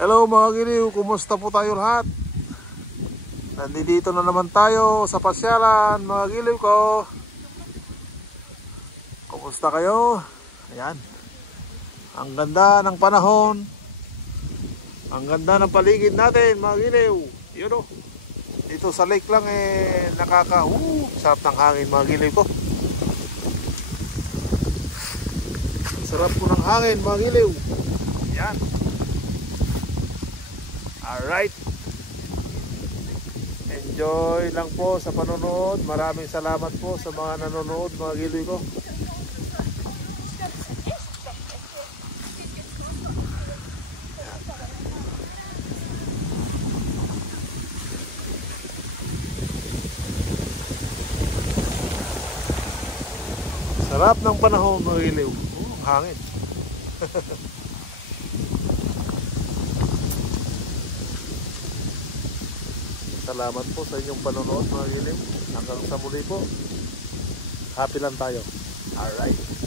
Hello mga giliw, kumusta po tayo lahat? Nandito na naman tayo sa pasyalan mga giliw ko. Kumusta kayo? Ayan. Ang ganda ng panahon. Ang ganda ng paligid natin mga giliw. Yun o. Dito sa lake lang sarap ng hangin mga giliw ko. Sarap po ng hangin mga giliw. Ayan. Alright. Enjoy lang po sa panonood. Maraming salamat po sa mga nanonood mga giliw ko. Sarap ng panahon mga giliw. Hangin. Salamat po sa inyong panonood mga giliw. Hanggang sa muli po. Happy lang tayo. Alright.